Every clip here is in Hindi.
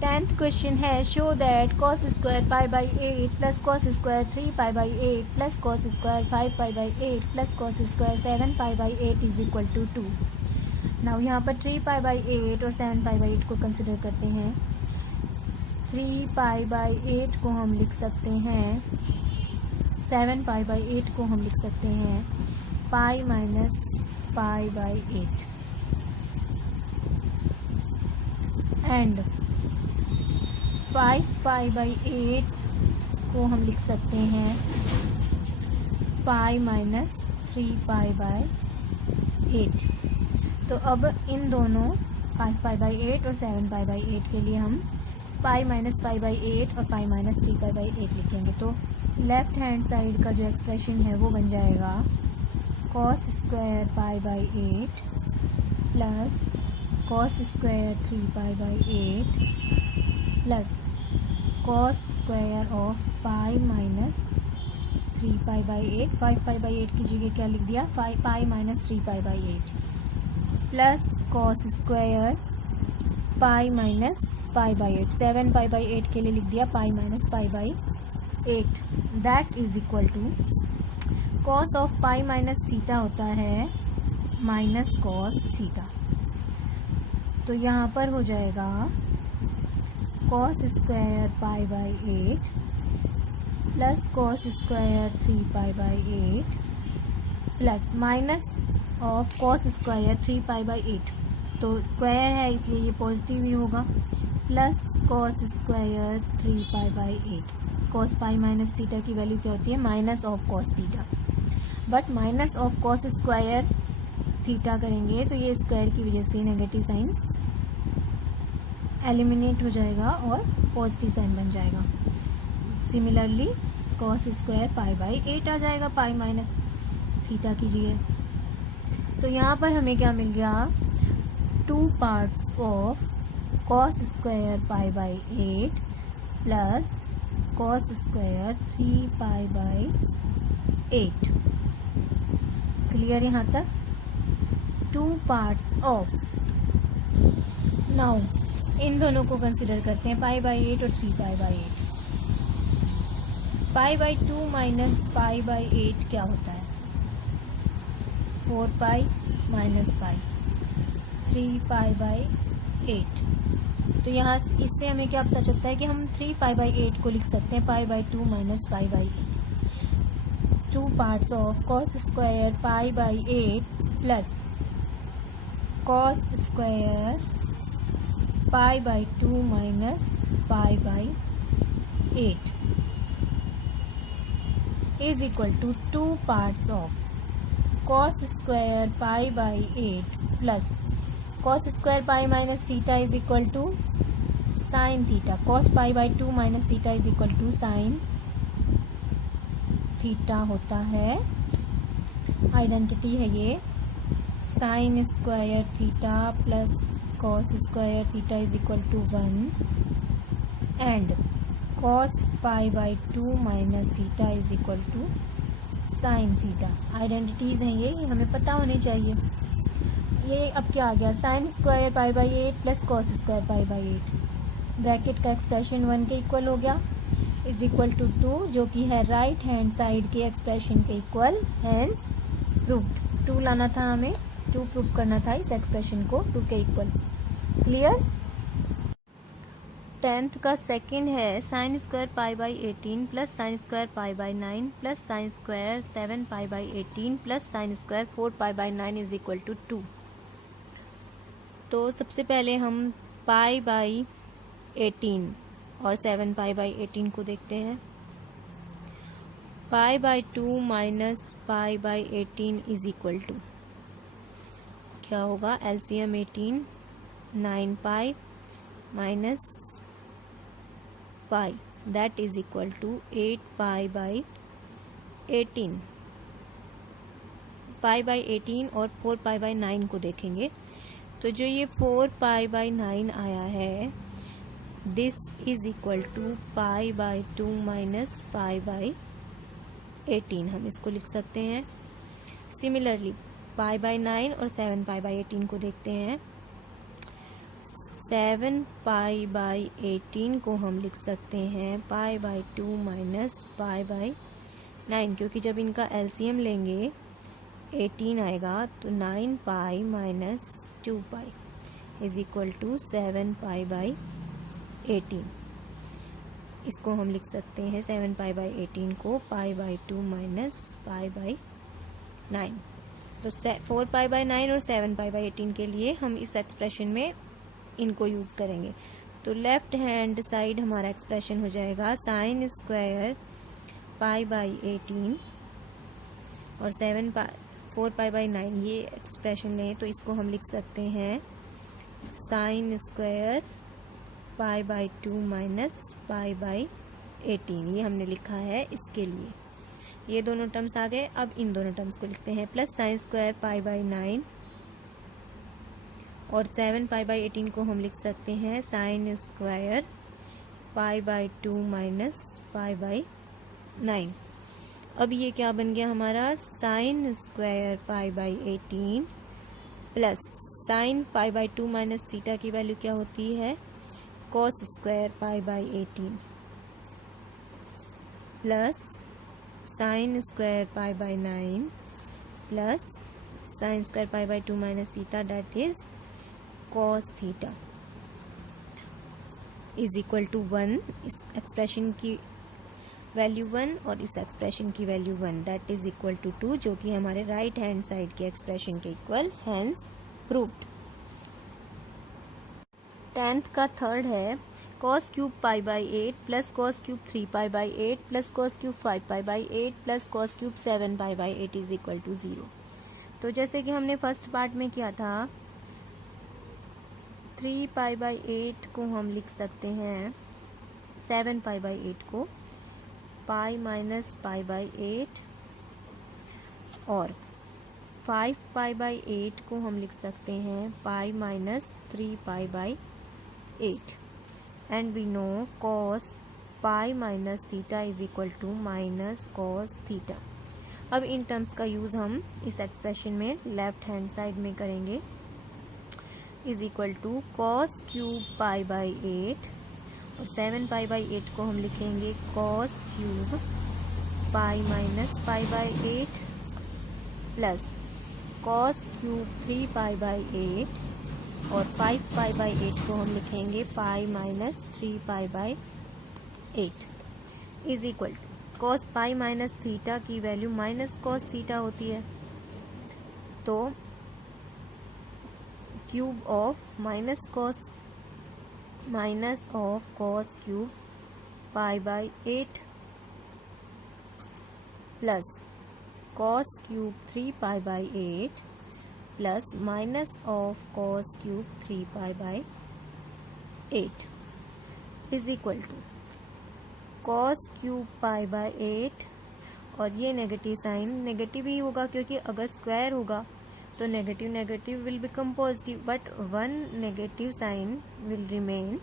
10th क्वेश्चन है show that cos square pi by 8 plus cos square 3 pi by 8 plus cos square 5 pi by 8 plus cos square 7 pi by 8 is equal to 2। Now यहाँ पर 3 पाई बाई 8 और 7 पाई बाई 8 को कंसिडर करते हैं। 3 पाई बाई 8 को हम लिख सकते हैं, 7 पाई बाई 8 को हम लिख सकते हैं pi minus pi by 8 and 5 pi by 8 को हम लिख सकते हैं पाई माइनस 3 पाई बाई 8। तो अब इन दोनों 5 पाई बाई 8 और 7 पाई बाई 8 के लिए हम पाई माइनस पाई बाई 8 और पाई माइनस 3 पाई बाई 8 लिखेंगे। तो लेफ्ट हैंड साइड का जो एक्सप्रेशन है वो बन जाएगा cos square pi by 8 plus cos square 3 pi by 8 plus cos square of pi minus 3 pi by 8। 5 pi by 8 की जगह क्या लिख दिया, pi minus 3 pi by 8 plus cos square pi minus pi by 8। 7 pi by 8 के लिए लिख दिया pi minus pi by 8। That is equal to cos of pi minus theta होता है माइनस cos थीटा। तो यहाँ पर हो जाएगा cos square pi by 8 plus cos square 3 pi by 8 plus minus of cos square 3 pi by 8। तो स्क्वायर है इसलिए ये पॉजिटिव ही होगा, plus cos square 3 pi by 8। cos pi minus theta की वैल्यू क्या होती है, minus of cos theta. But minus of cos square theta करेंगे तो ये स्क्वायर की वजह से नेगेटिव साइन एलिमिनेट हो जाएगा और पॉजिटिव साइन बन जाएगा। Similarly cos square pi by 8 आ जाएगा पाई माइनस थीटा कीजिए। तो यहाँ पर हमें क्या मिल गया, 2 parts of cos square pi by 8 plus cos square 3 pi by 8। Clear यहाँ तक? 2 पार्ट्स ऑफ। नाउ इन दोनों को कंसिडर करते हैं, पाई बाई 8 और 3 पाई by 8। Pi by 2 minus pi by 8 क्या होता है, 4 पाई माइनस पाई 3 पाई बाई 8। तो यहाँ इससे हमें क्या पता चलता है कि हम 3 पाई बाई 8 को लिख सकते हैं pi by 2 minus pi by 8। 2 parts of cos square pi by 8 plus cos square pi by 2 minus pi by 8 is equal to 2 parts of cos square pi by 8 plus cos square pi minus theta is equal to sine theta. cos pi by 2 minus theta is equal to sine theta होता है। आइडेंटिटी है ये, sine square theta plus cos square theta is equal to 1 and cos pi by 2 minus theta is equal to sine theta. Identities हैं ये हमें पता होनी चाहिए। ये अब क्या आ गया, sign square pi by 8 plus cos square pi by 8 bracket का एक्सप्रेशन 1 के इक्वल हो गया इज इक्वल टू 2, जो कि है राइट हैंड साइड के एक्सप्रेशन के इक्वल, हैंस प्रूव्ड। 2 लाना था हमें, 2 प्रूव करना था इस एक्सप्रेशन को 2 के इक्वल। क्लियर? 10th का सेकंड है sine square pi by 18 plus sine square pi by 9 plus sine square 7 pi by 18 plus sine square 4 pi by 9 is equal to 2। तो सबसे पहले हम पाई बाई 18 और 7 पाई बाई 18 को देखते हैं। Pi by 2 minus pi by 18 is equal to क्या होगा, LCM 18 9 pi minus pi that is equal to 8 pi by 18। Pi by 18 और 4 पाई बाई 9 को देखेंगे तो जो ये 4 पाई बाई 9 आया है this is equal to pi by 2 minus pi by 18, हम इसको लिख सकते हैं। सिमिलरली पाई बाई 9 और 7 पाई बाई 18 को देखते हैं। 7 पाई बाई 18 को हम लिख सकते हैं pi by 2 minus pi by 9, क्योंकि जब इनका एलसीएम लेंगे 18 आएगा तो 9 pi minus 2 pi is equal to 7 pi by 18। इसको हम लिख सकते हैं 7 पाई बाई 18 को pi by 2 minus pi by 9। तो 4 पाई बाई 9 और 7 पाई बाई 18 के लिए हम इस एक्सप्रेशन में इनको यूज़ करेंगे। तो लेफ्ट हैंड साइड हमारा एक्सप्रेशन हो जाएगा साइन स्क्वायर पाई बाई 18 और 4 पाई बाई 9 ये एक्सप्रेशन लें तो इसको हम लिख सकते हैं sine square pi by 2 minus pi by 18। ये हमने लिखा है इसके लिए। ये दोनों टर्म्स आ गए। अब इन दोनों टर्म्स को लिखते हैं plus sine square pi by 9 और 7 पाई बाई 18 को हम लिख सकते हैं sine square pi by 2 minus pi by 9। अब ये क्या बन गया हमारा sine square pi by 18 plus sine pi by 2 minus theta की वैल्यू क्या होती है cos square pi by 18 plus sine square pi by 9 plus sine square pi by 2 minus theta that is cos theta is equal to 1। इस एक्सप्रेशन की वैल्यू 1 और इस एक्सप्रेशन की value 1 that is equal to 2, जो कि हमारे राइट हैंड साइड के एक्सप्रेशन के इक्वल, हैंस प्रूव्ड। 10th का थर्ड है cos cube pi by 8 plus cos cube 3 pi by 8 plus cos cube 5 pi by 8 plus cos cube 7 pi by 8 is equal to 0। तो जैसे कि हमने फर्स्ट पार्ट में किया था 3 पाई बाई 8 को हम लिख सकते हैं 7 पाई बाई 8 को पाई माइनस पाई बाई 8 और 5 पाई बाई 8 को हम लिख सकते हैं pi minus 3 pi by 8 and we know cos pi minus theta is equal to minus cos theta. अब इन टर्म्स का यूज हम इस एक्सप्रेशन में लेफ्ट हैंड साइड में करेंगे is equal to cos cube pi by 8 और 7 पाई बाई 8 को हम लिखेंगे cos cube pi minus pi by 8 plus cos cube 3 pi by 8 और 5 पाई बाई 8 को हम लिखेंगे pi minus 3 pi by 8 is equal to cos pi minus theta की वैल्यू माइनस cos थीटा होती है, तो cube of minus of cos cube pi by 8 plus cos cube 3 pi by 8 plus minus of cos cube 3 pi by 8 is equal to cos cube pi by 8 और ये नेगेटिव साइन नेगेटिव ही होगा क्योंकि अगर स्क्वायर होगा तो negative negative will become positive, but one negative sign will remain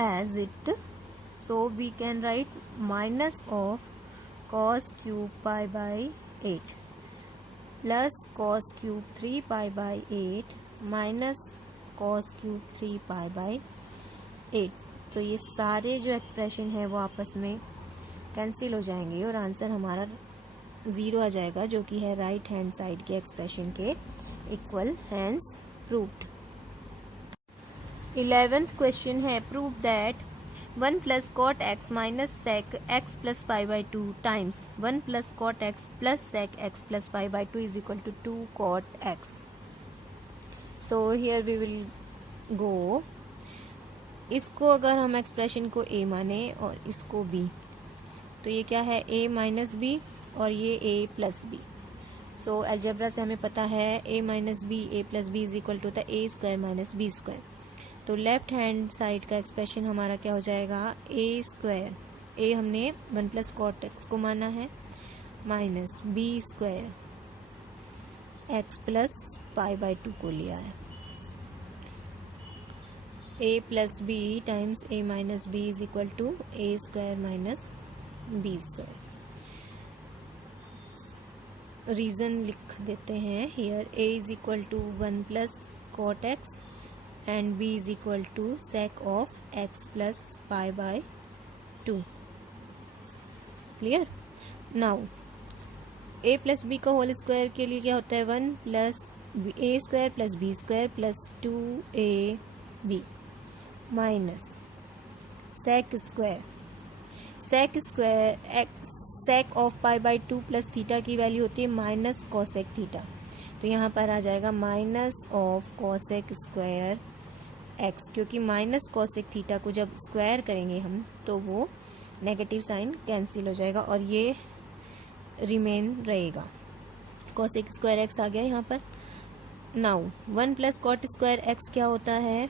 as it, so we can write minus of cos cube pi by 8 plus cos cube 3 pi by 8 minus cos cube 3 pi by 8। तो ये सारे जो एक्सप्रेशन है वो आपस में कैंसिल हो जाएंगे और आंसर हमारा 0 आ जाएगा, जो कि है राइट हैंड साइड के एक्सप्रेशन के equal, hence proved. 11th question है prove that 1 plus cot x minus sec x plus pi by 2 times 1 plus cot x plus sec x plus pi by 2 is equal to 2 cot x. So here we will go, इसको अगर हम एक्सप्रेशन को a माने और इसको b, तो ये क्या है a माइनस बी और ये a plus b. So algebra से हमें पता है a minus b a plus b is equal to a square minus b square. तो लेफ्ट हैंड साइड का एक्सप्रेशन हमारा क्या हो जाएगा, a स्क्वायर, a हमने 1 प्लस कॉट एक्स को माना है, minus b square x plus pi by 2 को लिया है, a प्लस बी times a minus b is equal to a square minus b square. Reason लिख देते हैं here, a is equal to 1 plus cot x and b is equal to sec of x plus pi by 2. Clear. Now a plus b का होल स्क्वायर के लिए क्या होता है 1 plus a square plus b square plus 2ab minus sec square x sec of pi by 2 plus theta की वैल्यू होती है माइनस कॉसेक थीटा. तो यहाँ पर आ जाएगा minus of cosec square x, क्योंकि माइनस कॉसेक थीटा को जब स्क्वायर करेंगे हम तो वो नेगेटिव साइन कैंसिल हो जाएगा और ये रिमेन रहेगा. कॉसेक स्क्वायर x आ गया यहाँ पर. Now 1 plus cot square x क्या होता है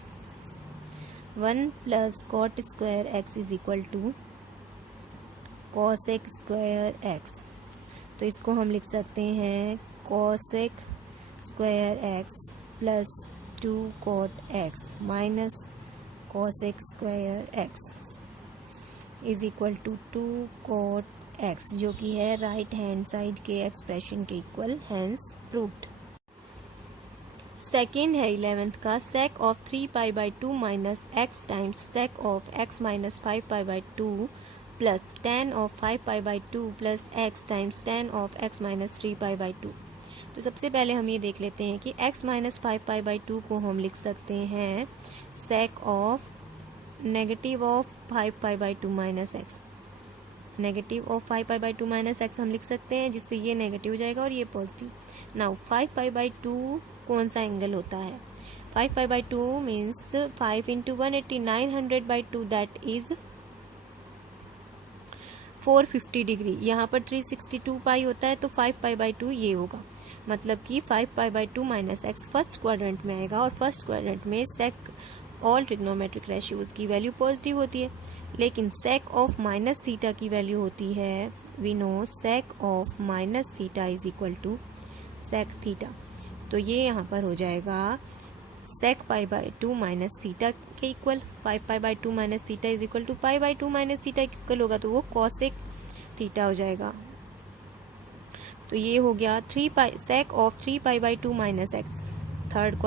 1 plus cot square x is equal to cosec square x. तो इसको हम लिख सकते हैं cosec square x plus 2 cot x minus cosec square x is equal to 2 cot x, जो कि है राइट हैंड साइड के एक्सप्रेशन के इक्वल, हैंस प्रूव्ड. सेकेंड है 11th का sec of 3 pi by 2 minus x times sec of x minus 5 pi by 2 plus tan of 5 pi by 2 plus x times tan of x minus 3 pi by 2. तो सबसे पहले हम ये देख लेते हैं कि x माइनस 5 पाई बाई 2 को हम लिख सकते हैं sec of negative of 5 pi by 2 minus x. Negative of 5 pi by 2 minus x हम लिख सकते हैं, जिससे ये नेगेटिव हो जाएगा और ये पॉजिटिव. नाउ 5 पाई बाई 2 कौन सा एंगल होता है 5 pi by 2 means 5 into 180 900 by 2 that is 450 degree. यहाँ पर 362 पाई होता है तो 5 पाई बाई 2 ये होगा. मतलब कि 5 pi by 2 minus x first quadrant में आएगा और फर्स्ट क्वाड्रेंट में सेक ऑल ट्रिग्नोमेट्रिक रेशियोज की वैल्यू पॉजिटिव होती है, लेकिन सेक ऑफ माइनस थीटा की वैल्यू होती है we know sec of minus theta is equal to sec theta. तो ये यहाँ पर हो जाएगा sec pi by 2 minus theta के equal. 5 pi by 2 minus theta is equal to pi by 2 minus theta equal होगा तो वो कॉसेक थीटा हो जाएगा. तो ये हो गया sake of 3 pi by 2 minus x. Third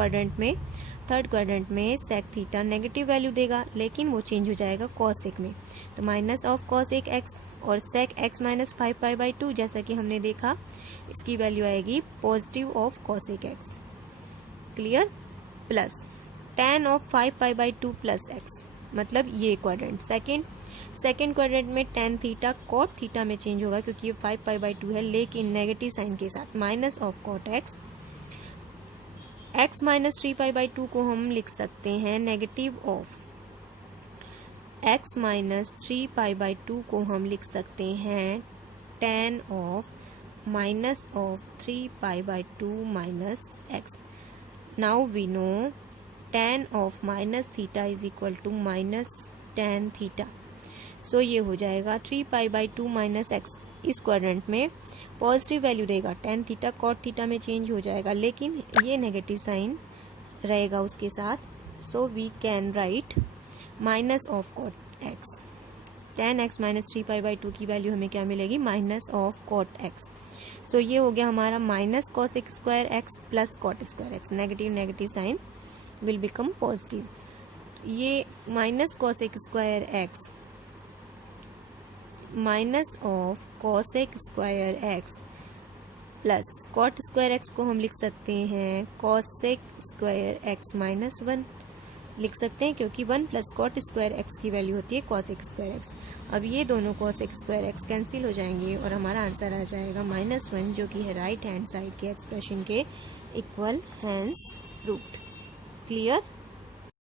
quadrant में सेक थीटा नेगेटिव वैल्यू देगा, लेकिन वो चेंज हो जाएगा कॉसेक में. तो माइनस ऑफ कॉसेक एक्स और sec x minus 5 pi by 2 जैसा कि हमने देखा इसकी वैल्यू आएगी positive of cosec x. Clear. Plus tan of 5 pi by 2 plus x, मतलब ये क्वाड्रेंट सेकेंड क्वाड्रेंट में tan थीटा कॉट थीटा में चेंज होगा क्योंकि ये 5 पाई बाई 2 है, लेकिन नेगेटिव साइन के साथ minus of cot x. x minus 3 pi by 2 को हम लिख सकते हैं negative of x minus 3 pi by 2 को हम लिख सकते हैं tan of minus of 3 pi by 2 minus x. Now we know tan of minus theta is equal to minus tan theta. So ये हो जाएगा 3 पाई बाई 2 माइनस एक्स. इस क्वाड्रेंट में पॉजिटिव वैल्यू देगा, tan थीटा कॉट थीटा में चेंज हो जाएगा, लेकिन ये नेगेटिव साइन रहेगा उसके साथ. So we can write minus of cot x. tan x minus 3 pi by 2 की वैल्यू हमें क्या मिलेगी minus of cot x. So ये हो गया हमारा minus cosec square x plus cot square x. Negative sign will become positive. ये minus cosec square x minus of cosec square x plus cot square x को हम लिख सकते हैं कॉसेक स्क्वायर एक्स माइनस 1 लिख सकते हैं, क्योंकि 1 प्लस कॉट स्क्वायर एक्स की वैल्यू होती है कॉसेक स्क्वायर एक्स. अब ये दोनों कॉसेक स्क्वायर एक्स कैंसिल हो जाएंगे और हमारा आंसर आ जाएगा -1, जो कि है राइट हैंड साइड के एक्सप्रेशन के इक्वल, हैंस प्रूव्ड. क्लियर.